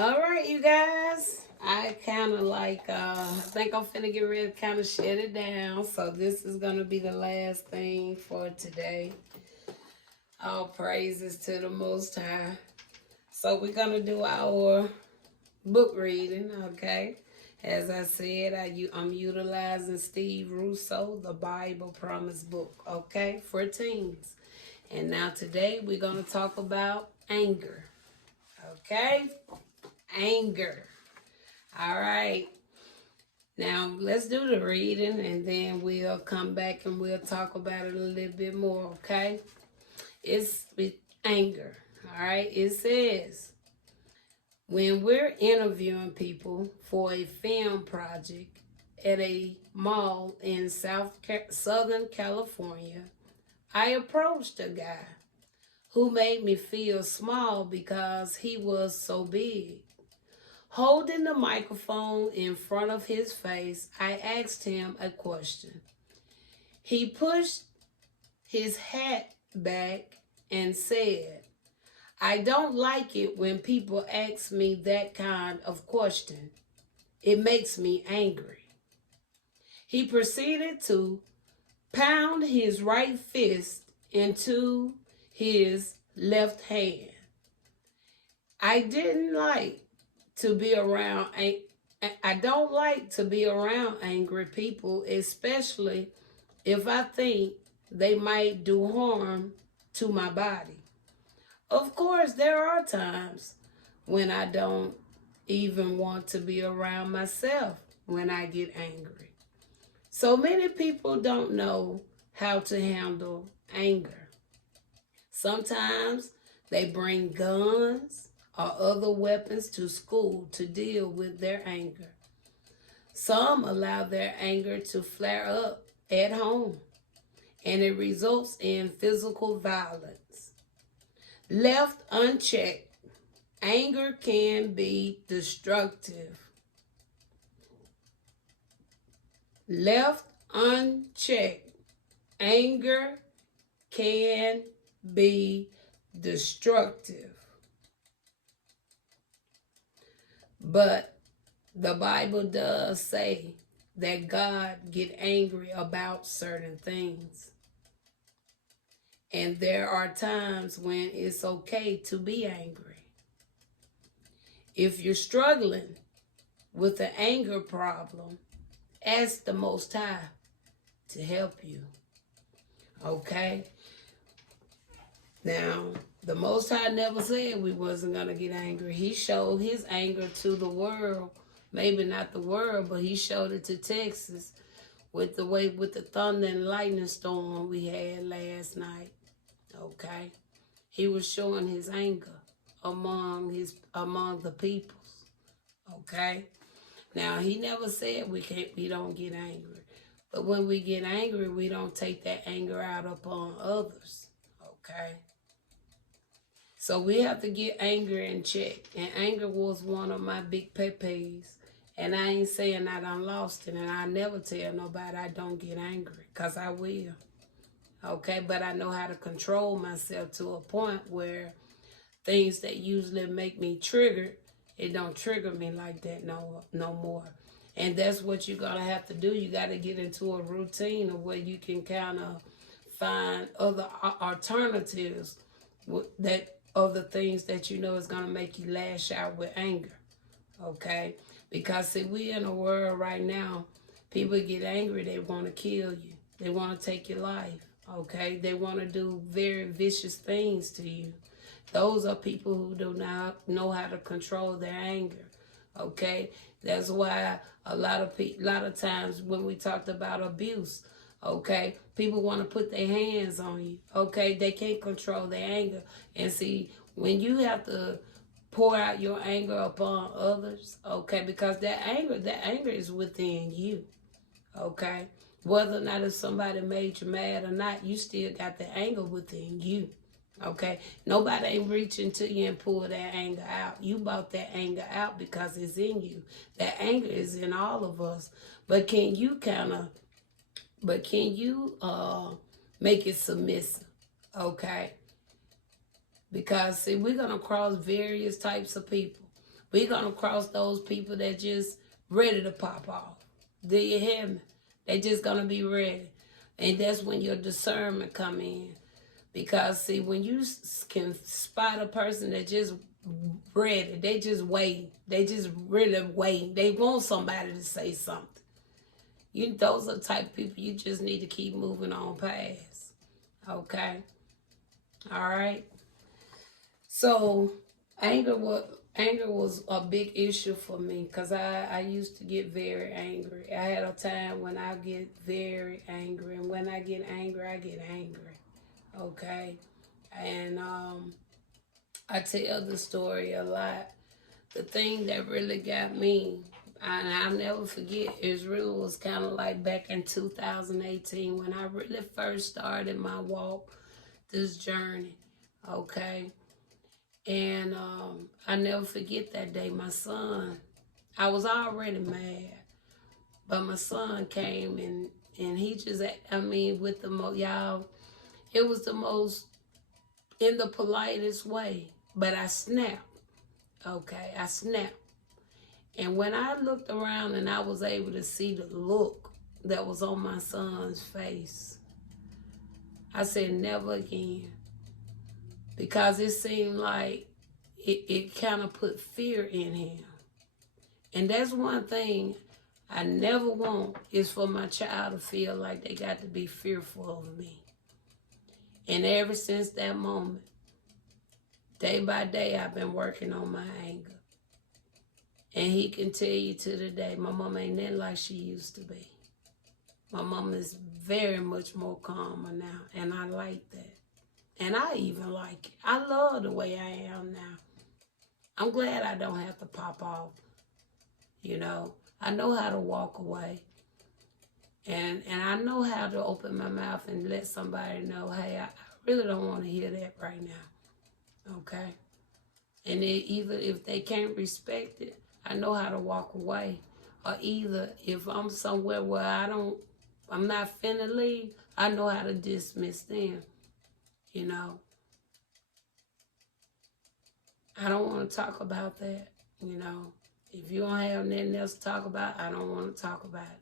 All right, you guys. I kind of I think I'm finna get ready to kind of shut it down. So this is going to be the last thing for today. All praises to the Most High. So we're going to do our book reading, okay? As I said, I'm utilizing Steve Russo, the Bible Promise book, okay, for teens. And now today we're going to talk about anger, okay? Anger. All right. Now let's do the reading and then we'll come back and we'll talk about it a little bit more, okay? It's with anger. All right. It says, when we're interviewing people for a film project at a mall in Southern California, I approached a guy who made me feel small because he was so big. Holding the microphone in front of his face, I asked him a question. He pushed his hat back and said, I don't like it when people ask me that kind of question. It makes me angry. He proceeded to pound his right fist into his left hand. I don't like to be around angry people, especially if I think they might do harm to my body. Of course, there are times when I don't even want to be around myself when I get angry. So many people don't know how to handle anger. Sometimes they bring guns or other weapons to school to deal with their anger. Some allow their anger to flare up at home, and it results in physical violence. Left unchecked, anger can be destructive. Left unchecked, anger can be destructive. But the Bible does say that God get angry about certain things. And there are times when it's okay to be angry. If you're struggling with an anger problem, ask the Most High to help you. Okay? Now, the Most High never said we wasn't going to get angry. He showed his anger to the world. Maybe not the world, but he showed it to Texas with the thunder and lightning storm we had last night. Okay? He was showing his anger among the peoples. Okay? Now, he never said we don't get angry. But when we get angry, we don't take that anger out upon others. Okay? So we have to get anger in check. And anger was one of my big pet peeves. And I ain't saying I done lost it. And I never tell nobody I don't get angry. Because I will. Okay, but I know how to control myself to a point where things that usually make me triggered, it don't trigger me like that no more. And that's what you're going to have to do. You got to get into a routine of where you can kind of find other alternatives that other things that you know is going to make you lash out with anger. Okay? Because see, we in a world right now, people get angry, they want to kill you. They want to take your life. Okay, they want to do very vicious things to you. Those are people who do not know how to control their anger. Okay, that's why a lot of times when we talked about abuse, okay, people want to put their hands on you. Okay, they can't control their anger. And see, when you have to pour out your anger upon others, okay, because that anger is within you. Okay. Whether or not if somebody made you mad or not, you still got the anger within you. Okay? Nobody ain't reaching to you and pull that anger out. You brought that anger out because it's in you. That anger is in all of us. But can you make it submissive? Okay? Because see, we're gonna cross various types of people. We're going to cross those people that just ready to pop off. Do you hear me? They just going to be ready. And that's when your discernment come in. Because, see, when you can spot a person that just ready, they just wait. They just really wait. They want somebody to say something. Those are the type of people you just need to keep moving on past. Okay? All right? So, anger was a big issue for me because I used to get very angry. I had a time when I get very angry. And when I get angry, I get angry. Okay? And I tell the story a lot. The thing that really got me, and I'll never forget, it really was kind of like back in 2018 when I really first started my walk, this journey. Okay? And I never forget that day. My son, I was already mad, but my son came and he just, with the y'all, it was the most, in the politest way, but I snapped. Okay, I snapped. And when I looked around and I was able to see the look that was on my son's face, I said, never again. Because it seemed like it kind of put fear in him. And that's one thing I never want, is for my child to feel like they got to be fearful of me. And ever since that moment, day by day, I've been working on my anger. And he can tell you to the day, my mom ain't nothing like she used to be. My mom is very much more calmer now, and I like that. And I even like it. I love the way I am now. I'm glad I don't have to pop off. You know, I know how to walk away. And I know how to open my mouth and let somebody know, hey, I really don't want to hear that right now. Okay? And even if they can't respect it, I know how to walk away. Or either if I'm somewhere where I'm not finna leave, I know how to dismiss them. You know, I don't want to talk about that. You know, if you don't have nothing else to talk about, I don't want to talk about it.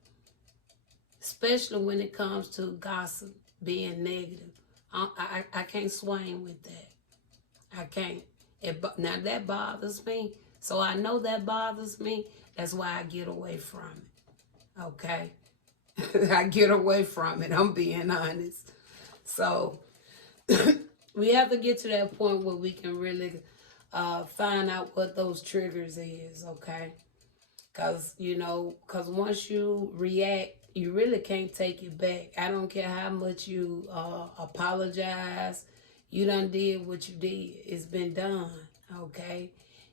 Especially when it comes to gossip, being negative. I can't swing with that. I can't. Now that bothers me. So I know that bothers me. That's why I get away from it. Okay? I get away from it. I'm being honest. So we have to get to that point where we can really find out what those triggers is, okay? Because once you react, you really can't take it back. I don't care how much you apologize. You done did what you did. It's been done, okay?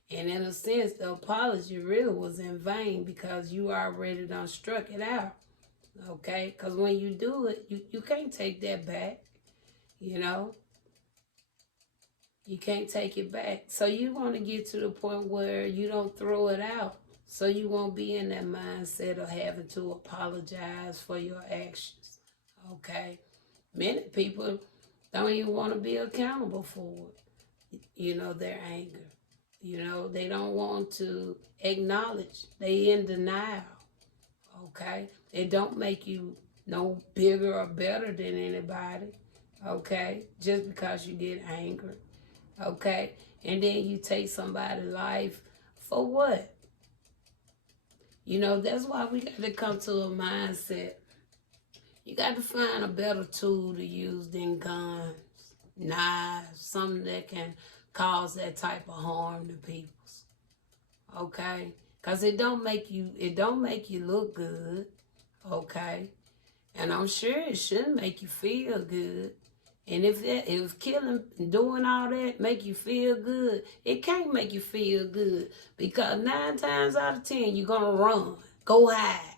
And in a sense, the apology really was in vain because you already done struck it out, okay? Because when you do it, you can't take that back, you know? You can't take it back. So you want to get to the point where you don't throw it out. So you won't be in that mindset of having to apologize for your actions. Okay? Many people don't even want to be accountable for it. Their anger. They don't want to acknowledge. They in denial. Okay? It don't make you no bigger or better than anybody. Okay? Just because you get angry. Okay? And then you take somebody's life for what? That's why we got to come to a mindset. You got to find a better tool to use than guns, knives, something that can cause that type of harm to people. Okay? Because it don't make you look good. Okay? And I'm sure it shouldn't make you feel good. And if killing and doing all that make you feel good, it can't make you feel good because 9 times out of 10 you're gonna run, go hide.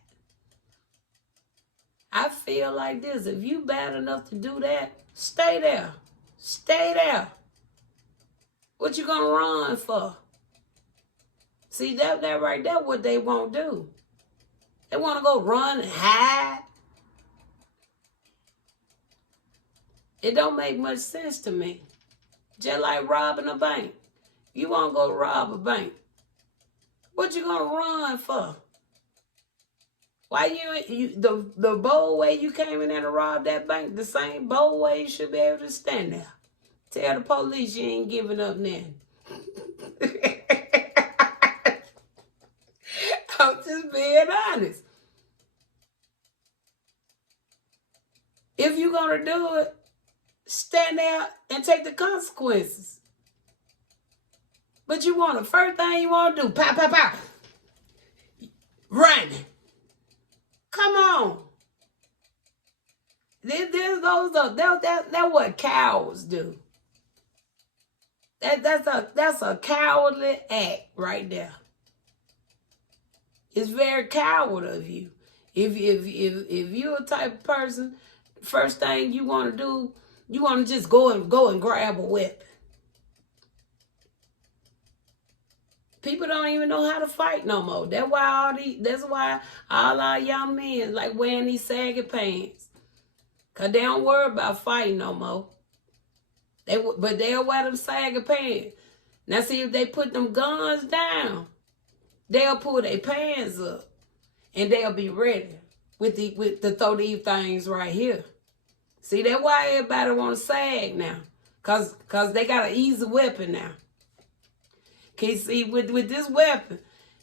I feel like this: if you bad enough to do that, stay there, stay there. What you gonna run for? See that right there, what they won't do. They want to go run and hide. It don't make much sense to me. Just like robbing a bank. You want to go rob a bank. What you gonna run for? Why the bold way you came in there to rob that bank, the same bold way you should be able to stand there. Tell the police you ain't giving up nothing. I'm just being honest. If you're gonna do it, stand there and take the consequences. But you want the first thing you want to do, pow, pow, pow, run. Come on. That's what cowards do. That's a cowardly act right there. It's very coward of you. If you're a type of person, first thing you want to do, you want to just go and grab a weapon. People don't even know how to fight no more. That's why all our young men like wearing these saggy pants. Cause they don't worry about fighting no more. But they'll wear them saggy pants. Now see, if they put them guns down, they'll pull their pants up and they'll be ready with the throw these things right here. See, that's why everybody want to sag now. Cause they got an easy weapon now. Can you see, with this weapon,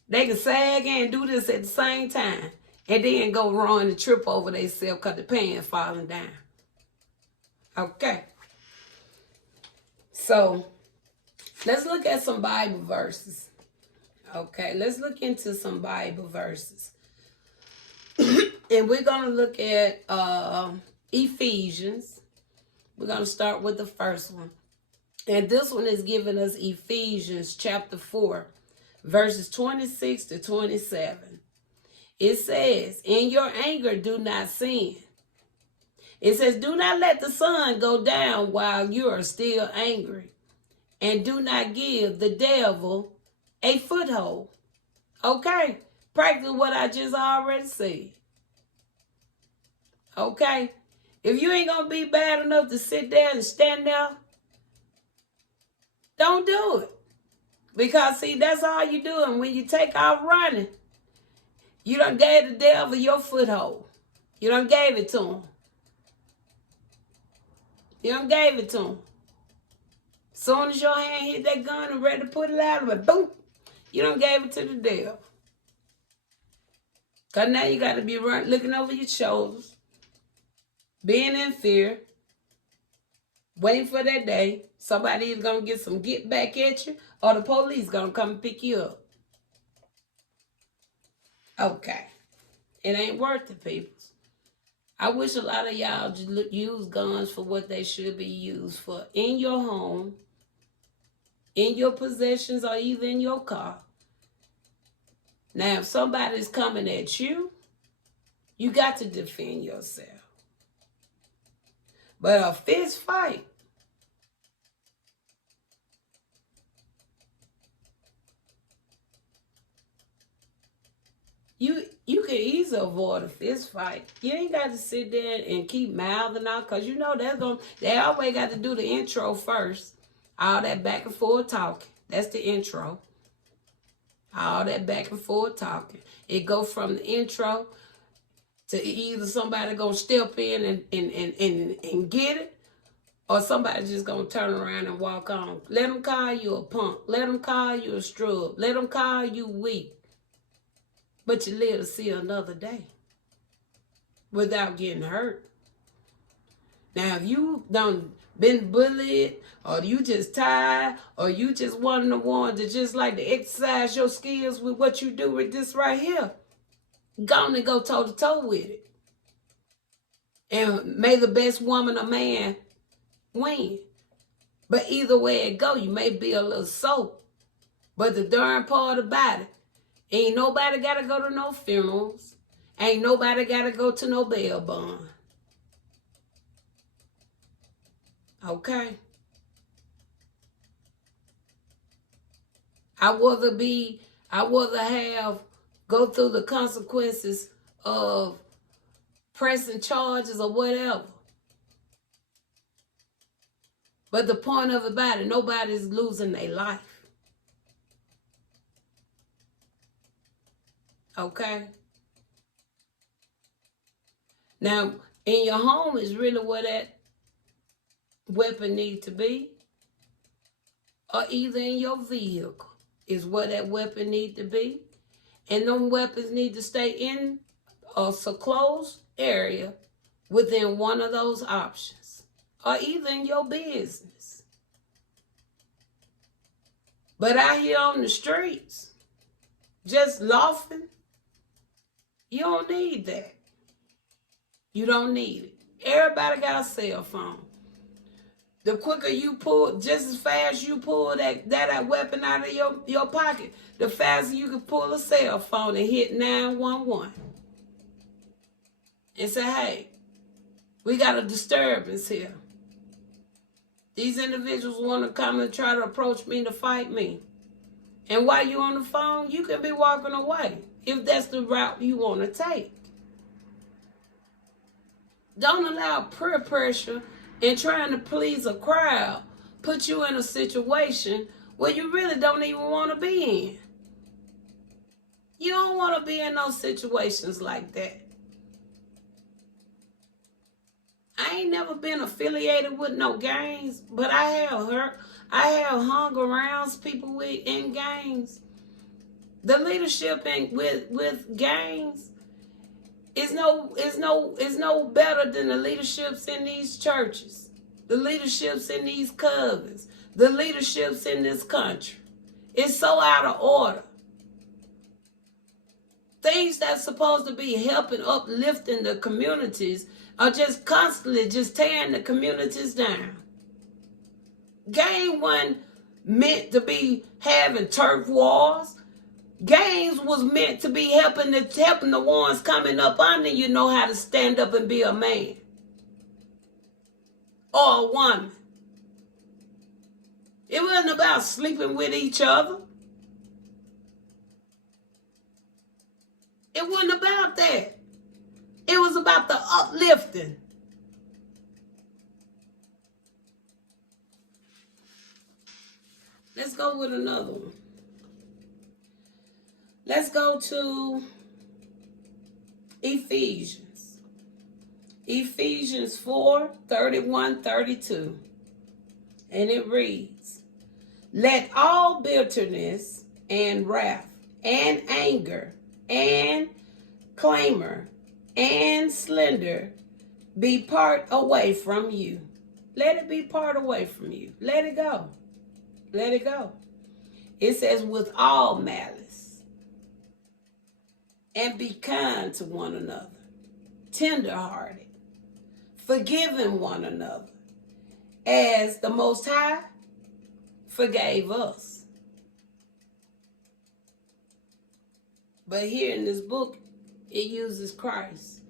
they can sag and do this at the same time. And then go run and trip over themselves because the pants falling down. Okay. So, let's look at some Bible verses. Okay, let's look into some Bible verses. And we're going to look at Ephesians. We're going to start with the first one. And this one is giving us Ephesians chapter 4, verses 26 to 27. It says, in your anger, do not sin. It says, do not let the sun go down while you are still angry. And do not give the devil a foothold. Okay? Practice what I just already said. Okay? If you ain't going to be bad enough to sit there and stand there, don't do it. Because, see, that's all you do. And when you take off running, you done gave the devil your foothold. You done gave it to him. You done gave it to him. Soon as your hand hit that gun and ready to put it out, but boom, you done gave it to the devil. Because now you got to be looking over your shoulders, being in fear, waiting for that day. Somebody is going to get back at you, or the police going to come and pick you up. Okay. It ain't worth it, people. I wish a lot of y'all just use guns for what they should be used for. In your home, in your possessions, or even in your car. Now, if somebody's coming at you, you got to defend yourself. But a fist fight, you can easily avoid a fist fight. You ain't got to sit there and keep mouthing out, because you know they always got to do the intro first. All that back and forth talking. That's the intro. All that back and forth talking. It go from the intro to either somebody gonna step in and get it, or somebody just gonna turn around and walk on. Let them call you a punk. Let them call you a strub. Let them call you weak. But you live to see another day without getting hurt. Now, if you done been bullied, or you just tired, or you just one of the ones that just like to exercise your skills with what you do with this right here, go on and go toe-to-toe with it. And may the best woman or man win. But either way it go, you may be a little sore. But the darn part about it, ain't nobody got to go to no funerals. Ain't nobody got to go to no bail bond. Okay? I'd rather go through the consequences of pressing charges or whatever. But the point of it about it, nobody's losing their life. Okay? Now, in your home is really where that weapon needs to be, or either in your vehicle is where that weapon need to be. And them weapons need to stay in a closed area within one of those options, or either in your business. But out here on the streets, just laughing, you don't need that. You don't need it. Everybody got a cell phone. The quicker you pull, just as fast you pull that weapon out of your pocket, the faster you can pull a cell phone and hit 911 and say, hey, we got a disturbance here. These individuals want to come and try to approach me to fight me. And while you're on the phone, you can be walking away if that's the route you want to take. Don't allow peer pressure and trying to please a crowd put you in a situation where you really don't even want to be in. You don't want to be in those situations like that. I ain't never been affiliated with no gangs, but I have hung around people in gangs. The leadership with gangs is no better than the leaderships in these churches, the leaderships in these covens, the leaderships in this country. It's so out of order. Things that's supposed to be helping, uplifting the communities are just constantly just tearing the communities down. Gang wasn't meant to be having turf wars. Gangs was meant to be helping the ones coming up under you know how to stand up and be a man or a woman. It wasn't about sleeping with each other. It wasn't about that. It was about the uplifting. Let's go with another one. Let's go to Ephesians. Ephesians 4:31-32. And it reads, let all bitterness and wrath and anger and clamor and slander be part away from you. Let it be part away from you. Let it go. Let it go. It says with all malice, and be kind to one another, tenderhearted, forgiving one another, as the Most High forgave us. But here in this book, it uses Christ.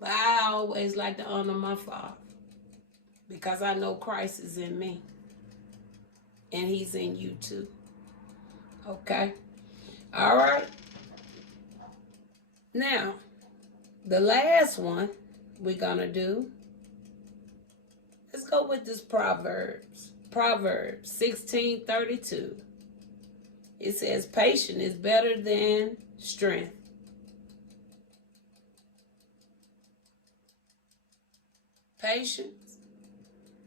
But I always like to honor my Father because I know Christ is in me and he's in you too. Okay? All right. Now, the last one we're going to do, let's go with this Proverbs. Proverbs 16:32. It says, patience is better than strength. Patience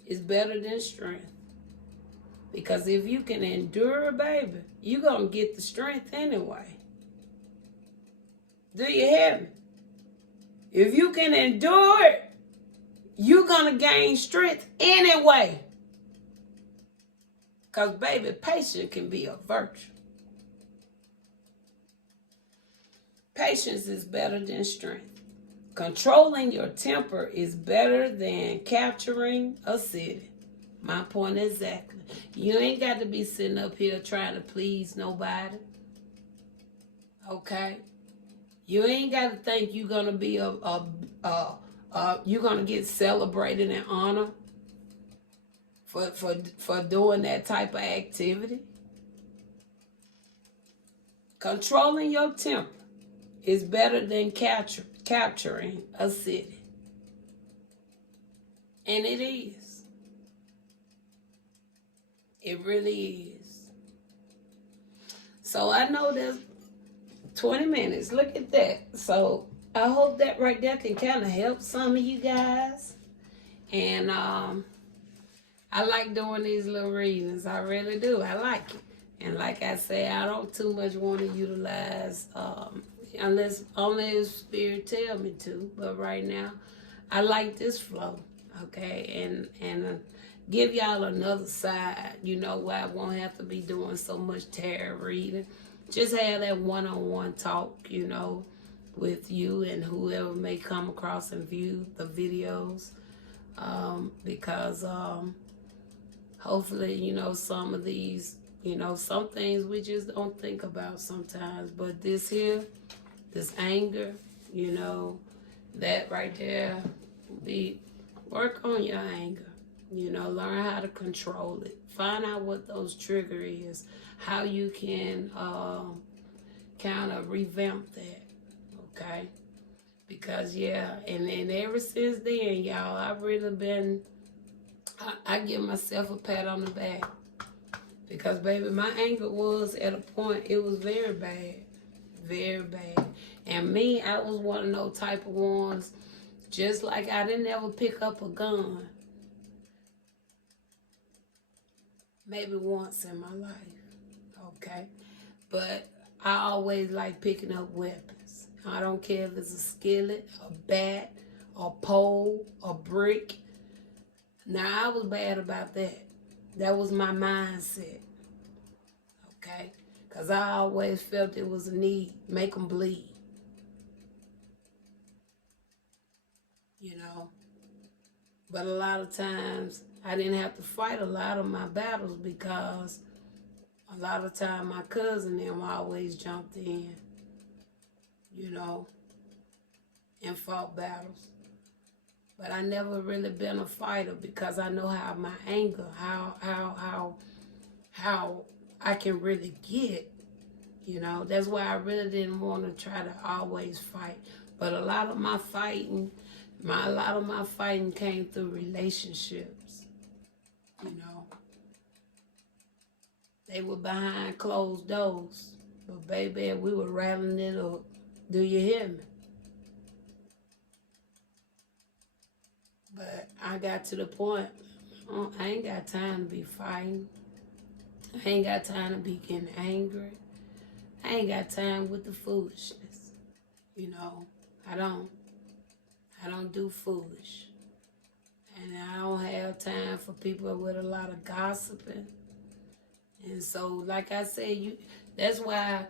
is better than strength. Because if you can endure, baby, you're going to get the strength anyway. Do you hear me? If you can endure it, you're going to gain strength anyway. Because, baby, patience can be a virtue. Patience is better than strength. Controlling your temper is better than capturing a city. My point exactly. You ain't got to be sitting up here trying to please nobody. Okay? You ain't got to think you're going to be you're going to get celebrated and honored for doing that type of activity. Controlling your temper is better than capturing a city. And it is. It really is. So I know there's 20 minutes. Look at that. So I hope that right there can kind of help some of you guys. And I like doing these little readings. I really do. I like it. And like I say, I don't too much want to utilize unless only if Spirit tell me to. But right now, I like this flow. Okay, and give y'all another side. You know, where I won't have to be doing so much tarot reading. Just have that one-on-one talk. You know, with you and whoever may come across and view the videos. Because hopefully, you know, some of these, you know, some things we just don't think about sometimes. But this here, this anger, you know, that right there, work on your anger. You know, learn how to control it. Find out what those trigger is, how you can kind of revamp that, okay? Because, yeah, and ever since then, y'all, I've really been, I give myself a pat on the back. Because, baby, my anger was at a point, it was very bad. Very bad. And me, I was one of those type of ones, just like I didn't ever pick up a gun. Maybe once in my life, okay? But I always like picking up weapons. I don't care if it's a skillet, a bat, a pole, a brick. Now, I was bad about that. That was my mindset, okay? Because I always felt it was a need, make them bleed, you know? But a lot of times, I didn't have to fight a lot of my battles because a lot of time my cousin and them always jumped in, you know, and fought battles. But I never really been a fighter because I know how my anger, how I can really get, you know. That's why I really didn't want to try to always fight. But a lot of my fighting came through relationships, you know. They were behind closed doors. But baby, we were rattling it up. Do you hear me? But I got to the point, I ain't got time to be fighting. I ain't got time to be getting angry. I ain't got time with the foolishness. You know, I don't do foolish. And I don't have time for people with a lot of gossiping. And so, like I said, that's why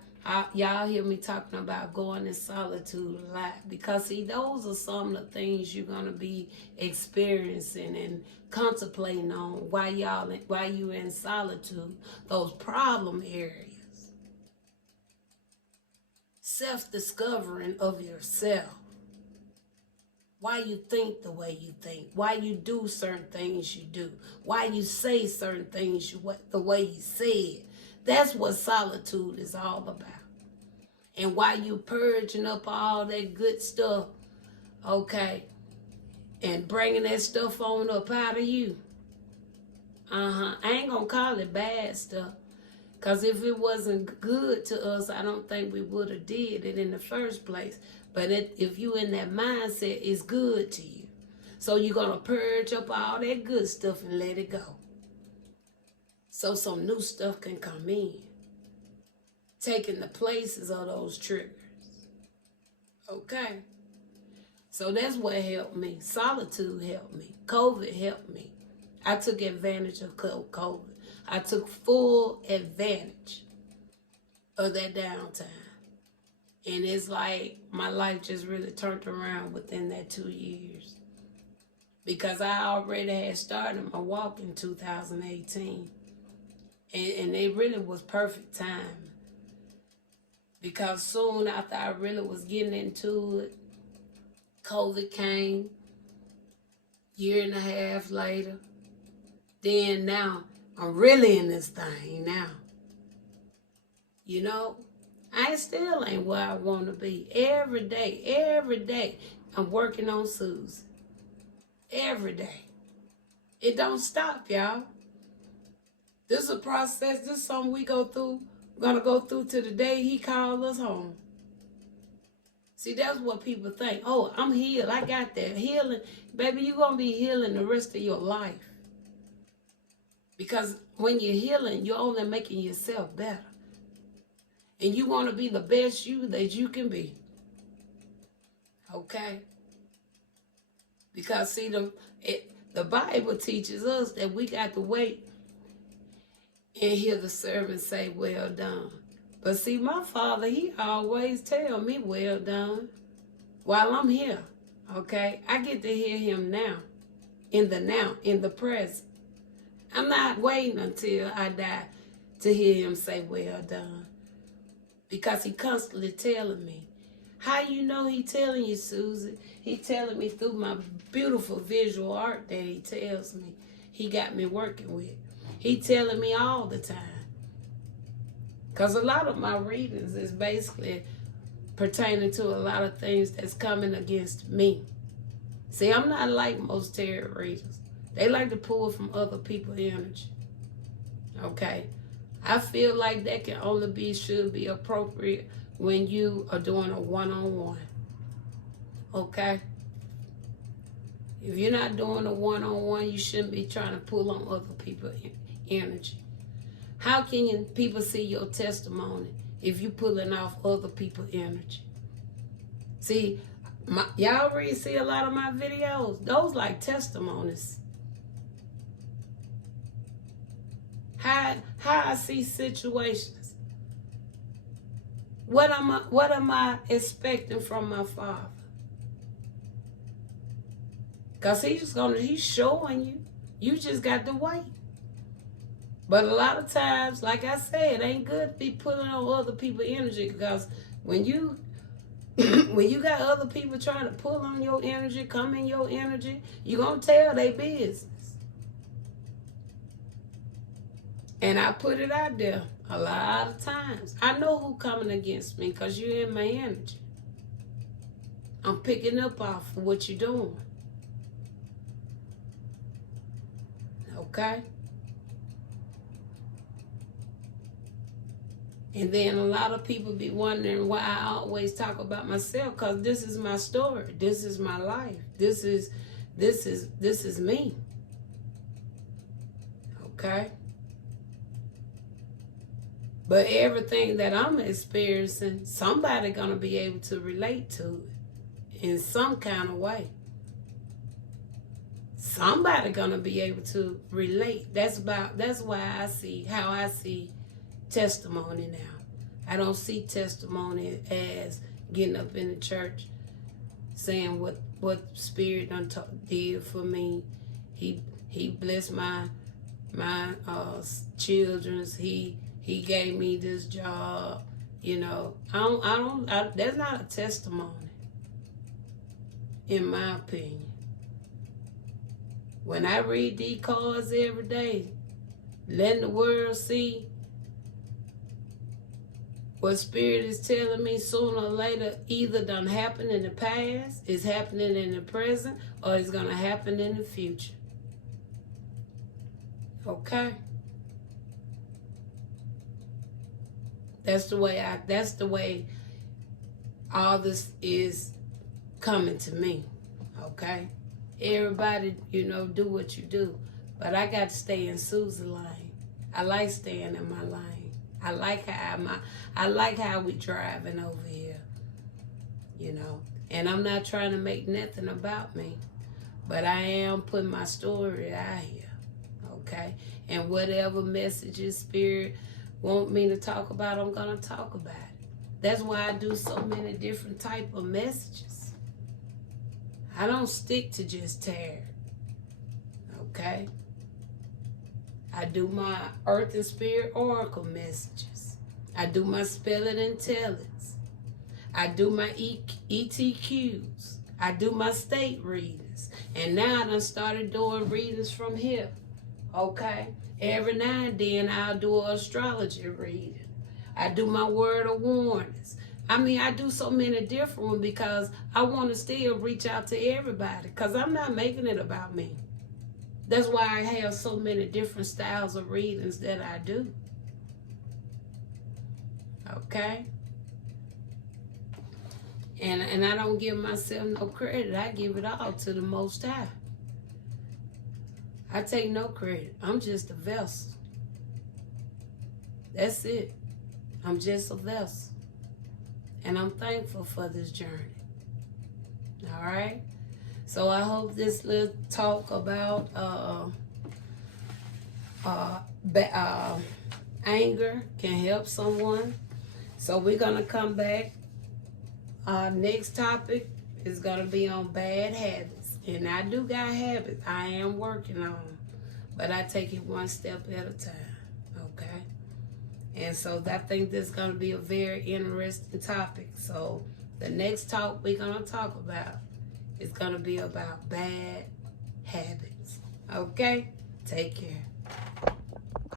y'all hear me talking about going in solitude a lot. Because, see, those are some of the things you're going to be experiencing and contemplating on while you in solitude, those problem areas. Self-discovering of yourself. Why you think the way you think. Why you do certain things you do. Why you say certain things the way you say it. That's what solitude is all about. And why you purging up all that good stuff, okay, and bringing that stuff on up out of you. I ain't gonna call it bad stuff. Because if it wasn't good to us, I don't think we would have did it in the first place. But if you in that mindset, it's good to you. So you're going to purge up all that good stuff and let it go. So some new stuff can come in. Taking the places of those triggers. Okay? So that's what helped me. Solitude helped me. COVID helped me. I took advantage of COVID. I took full advantage of that downtime. And it's like my life just really turned around within that 2 years. Because I already had started my walk in 2018. And it really was perfect time. Because soon after I really was getting into it, COVID came. Year and a half later. Then now, I'm really in this thing now. You know, I still ain't where I want to be. Every day, I'm working on Susan. Every day. It don't stop, y'all. This is a process. This is something we go through. We're going to go through to the day he calls us home. See, that's what people think. Oh, I'm healed. I got that healing. Baby, you're going to be healing the rest of your life. Because when you're healing, you're only making yourself better. And you want to be the best you that you can be. Okay? Because, see, the Bible teaches us that we got to wait and hear the servant say, well done. But see, my Father, he always tell me, well done, while I'm here. Okay? I get to hear him now, in the present. I'm not waiting until I die to hear him say, well done. Because he constantly telling me. How you know he telling you, Susie? He telling me through my beautiful visual art that he tells me. He got me working with. He telling me all the time. Because a lot of my readings is basically pertaining to a lot of things that's coming against me. See, I'm not like most tarot readers. They like to pull from other people's energy. Okay? I feel like that can only should be appropriate when you are doing a one-on-one. Okay? If you're not doing a one-on-one, you shouldn't be trying to pull on other people's energy. How can people see your testimony if you're pulling off other people's energy? See, y'all already see a lot of my videos. Those like testimonies. How I see situations. What am I expecting from my Father? Because he's showing you. You just got to wait. But a lot of times, like I said, it ain't good to be pulling on other people's energy, because when you got other people trying to pull on your energy, come in your energy, you're going to tell their business. And I put it out there a lot of times. I know who coming against me because you're in my energy. I'm picking up off of what you're doing. Okay? And then a lot of people be wondering why I always talk about myself, because this is my story. This is my life. This is me. Okay? But everything that I'm experiencing, somebody gonna be able to relate to it in some kind of way. Somebody gonna be able to relate. That's why how I see testimony now. I don't see testimony as getting up in the church saying what Spirit did for me. He blessed my children's. He gave me this job. You know, that's not a testimony, in my opinion. When I read these cards every day, letting the world see what Spirit is telling me sooner or later either done happened in the past, is happening in the present, or it's going to happen in the future. Okay? That's the way all this is coming to me. Okay? Everybody, do what you do. But I got to stay in Susie's lane. I like staying in my lane. I like how we driving over here. And I'm not trying to make nothing about me. But I am putting my story out here. Okay? And whatever messages Spirit want me to talk about, I'm going to talk about it. That's why I do so many different type of messages. I don't stick to just tarot. Okay? I do my Earth and Spirit Oracle messages. I do my Spelling Intelligence. I do my ETQs. I do my state readings. And now I done started doing readings from here. Okay? Every now and then I'll do an astrology reading. I do my word of warnings. I do so many different ones because I want to still reach out to everybody, because I'm not making it about me. That's why I have so many different styles of readings that I do. Okay? And I don't give myself no credit. I give it all to the Most High. I take no credit. I'm just a vessel. That's it. I'm just a vessel. And I'm thankful for this journey. All right? So I hope this little talk about anger can help someone. So we're going to come back. Next topic is going to be on bad habits. And I do got habits I am working on. But I take it one step at a time. Okay? And so I think this is going to be a very interesting topic. So the next talk we're going to talk about is going to be about bad habits. Okay? Take care.